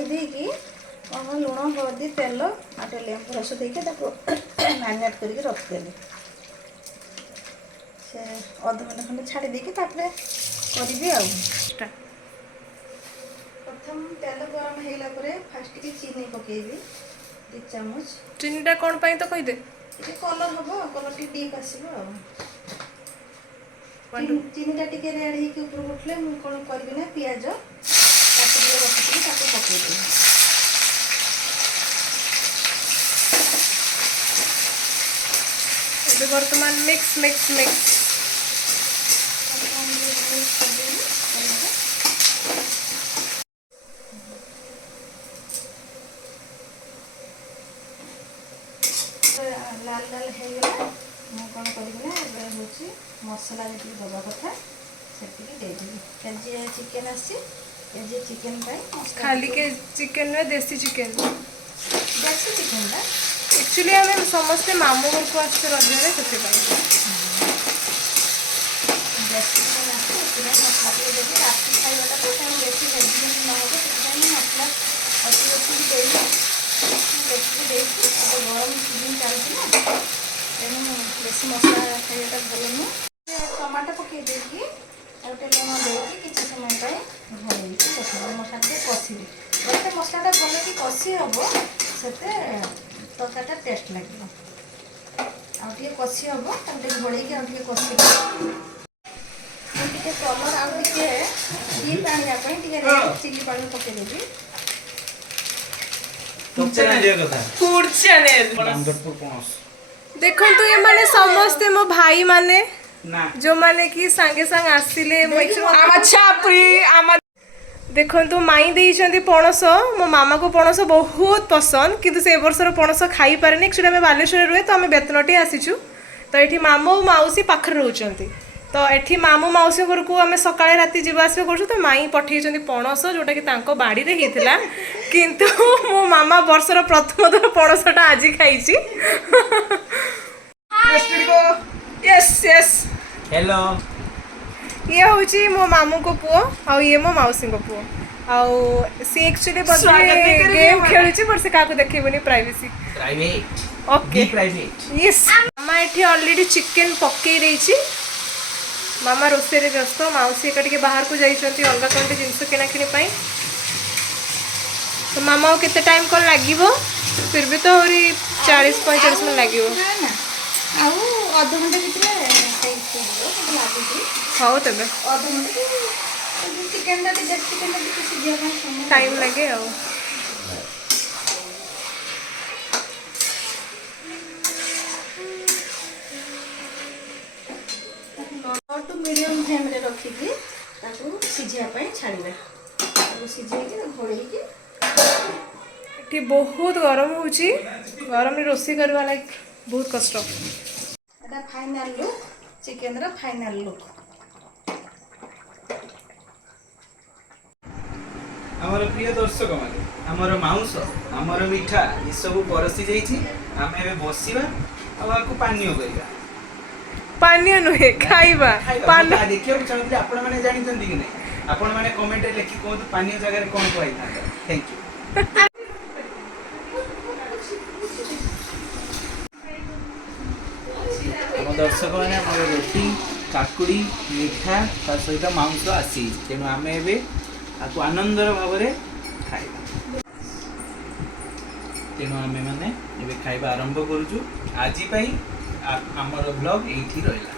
दही देकी लुण हलदी तेल आटे लेंबू रस देके मैरिनेट करके रखिदेली से अध घंटा खंडे छाड़ी देकी तापरे करी आ प्रथम तेल गरम होला परे फास्ट के चीनी पकेबी 2 चामच चीनीटा कौन पाई तो कही दे ये कलर हम कलर टी डीप आसो चीनीटा टी रेड हो ऊपर उठले मुझे कौन करी ना पिज काटिक रखी पकईदेवी वर्तमान मिक्स मिक्स मिक्स लाल लाल होगा मुझे कौन करना हूँ मसला जी दबा कथा से देदेवी चिकेन आसी चिकेन खाली के चिकेन में देसी चिकेन चिकेन एक्चुअली आम समस्ते मामू घर को आस रजरे से मसला देवी राति खाइबाटा तो बेसी हेवी न हो मसला अति अति देखी गरम सीजन चलती ना तेणु बेसी मसला खाइबाटा भल नुह टमाटो पकई देकी गोटे लुण देकी किसी समय घोड़े मसला कषिबी जते मसलाटा भल कि कषि हम से तरकारीटा टेस्ट लगे आगे कषि हम घोड़े आगे कषि कलर आगे डीप आने चिली पानी पकईदेवी देखो ये माने समस्ते मो भाई माने जो माने कि सांगे सांग आसिले देखो तो माई देइछंती पणस मो मामा को पणस बहुत पसंद किंतु से वर्षर पणस खाई पारे एक्चुअली आम बालेश्वर रुहे तो आम बेतनटी आसीचु तो ये मामू मौसी पाखर रोचंती तो ये मामू मौसी घर को आम सकाळे राति जीवा आसिया करूँ तो माई पठेइछंती पणस जोटा कि तांको बाड़ी रे हेतिला किंतु मो मामा वर्षर प्रथम थर पणसटा आज खाइछि यस यस हेलो ये होची मो मामू को पुओ आ ये मो मौसी को पुओ आ सी एक्चुअली बस गेम खेलुची पर से काको देखिबनी privacy private okay private yes मामा एठी ऑलरेडी चिकन पक्के रहीची मामा रोसे रे व्यस्त मौसी एका टिके बाहर को जाइछंती अलगा कोनटे जिंस किना किनी पई तो मामा को केते टाइम कोन लागिवो फिर भी तो होरी 40-45 मिनट लागिवो आउ अध घंटा भितर हाउ तबे अध घंटा चिकेन टाइम लगे आओ टू मीडियम फ्लेम रे रखिकी ताको सिझिया पई छाड़ीबे ताको सिझेकी घोड़ेकी एठी बहुत गरम होची गरम रे रोसी करवा लाइक बहुत कष्ट एटा फाइनल लुक चिकेन रा फाइनल लुक आमर प्रिय दर्शक माने आमर माउस आमर मिठा ये सब परसी जाइछि आमे एबे बसिबा आ आकु पानियो करिबा पानी नुहे खाइबा पानी देखियो चाहते आपण माने जानि तंदी कि नै आपण माने कमेंट रे लिखि कोन पानी जगह रे कोन कहै था थैंक यू हम दर्शक माने हमर रोटी काकुड़ी मिठा ता सहित मांस आसी तेनु आमे एबे आकु आनंदर भाव रे खाइबा तेनु आमे माने एबे खाइबा आरंभ करूछु आजि पई आमर ब्लॉग एठी रहला।